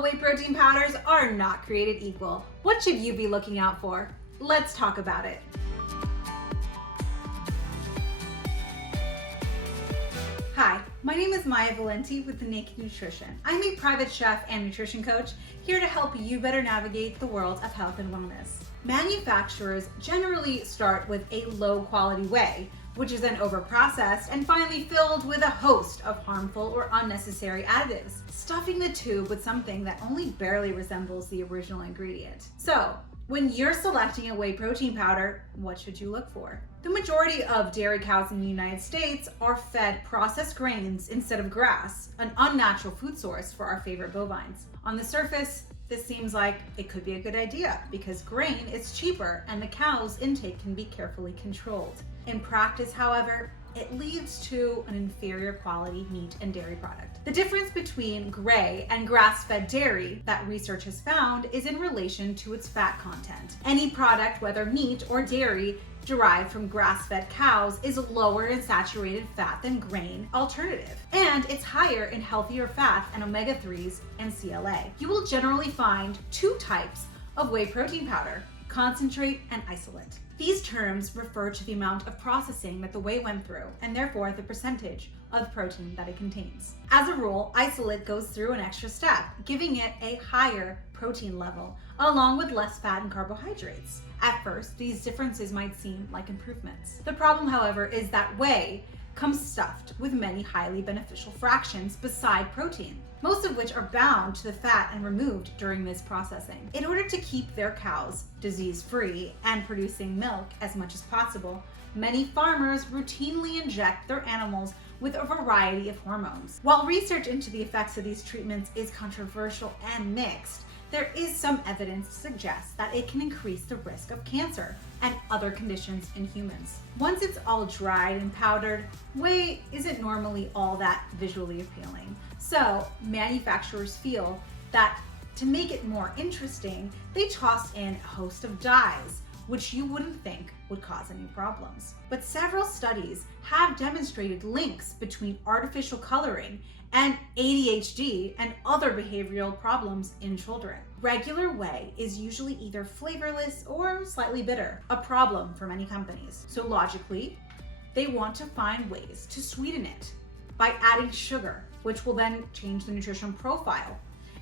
all whey protein powders are not created equal. What should you be looking out for? Let's talk about it. Hi, my name is Valenti with Naked Nutrition. I'm a private chef and nutrition coach here to help you better navigate the world of health and wellness. Manufacturers generally start with a low quality whey, which is then overprocessed and finally filled with a host of harmful or unnecessary additives, stuffing the tube with something that only barely resembles the original ingredient. So, when you're selecting a whey protein powder, what should you look for? The majority of dairy cows in the United States are fed processed grains instead of grass, an unnatural food source for our favorite bovines. On the surface, this seems like it could be a good idea because grain is cheaper and the cow's intake can be carefully controlled. In practice, however, it leads to an inferior quality meat and dairy product. The difference between gray and grass-fed dairy that research has found is in relation to its fat content. Any product, whether meat or dairy, derived from grass-fed cows is lower in saturated fat than grain alternative, and it's higher in healthier fats and omega-3s and CLA. You will generally find two types of whey protein powder: concentrate and isolate. These terms refer to the amount of processing that the whey went through, and therefore the percentage of protein that it contains. As a rule, isolate goes through an extra step, giving it a higher protein level, along with less fat and carbohydrates. At first, these differences might seem like improvements. The problem, however, is that whey comes stuffed with many highly beneficial fractions beside protein, most of which are bound to the fat and removed during this processing. In order to keep their cows disease-free and producing milk as much as possible, many farmers routinely inject their animals with a variety of hormones. While research into the effects of these treatments is controversial and mixed, there is some evidence to suggest that it can increase the risk of cancer and other conditions in humans. Once it's all dried and powdered, whey isn't normally all that visually appealing. So manufacturers feel that to make it more interesting, they toss in a host of dyes, which you wouldn't think would cause any problems. But several studies have demonstrated links between artificial coloring and ADHD and other behavioral problems in children. Regular whey is usually either flavorless or slightly bitter, a problem for many companies. So logically, they want to find ways to sweeten it by adding sugar, which will then change the nutrition profile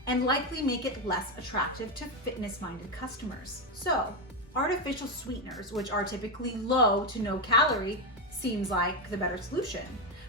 and likely make it less attractive to fitness-minded customers. So, artificial sweeteners, which are typically low to no calorie, seems like the better solution.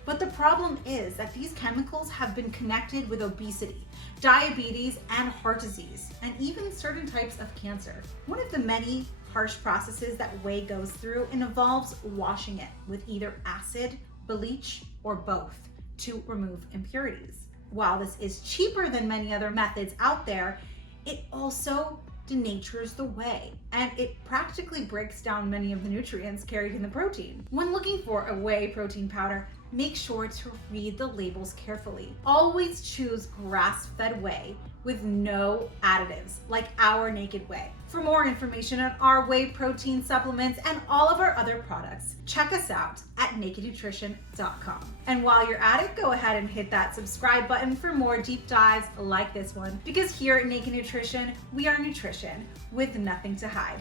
But the problem is that these chemicals have been connected with obesity, diabetes, and heart disease, and even certain types of cancer. One of the many harsh processes that whey goes through involves washing it with either acid, bleach, or both to remove impurities. While this is cheaper than many other methods out there, it also denatures the whey, and it practically breaks down many of the nutrients carried in the protein. When looking for a whey protein powder, make sure to read the labels carefully. Always choose grass-fed whey with no additives, like our Naked Whey. For more information on our whey protein supplements and all of our other products, check us out at nakednutrition.com. And while you're at it, go ahead and hit that subscribe button for more deep dives like this one, because here at Naked Nutrition, we are nutrition with nothing to hide.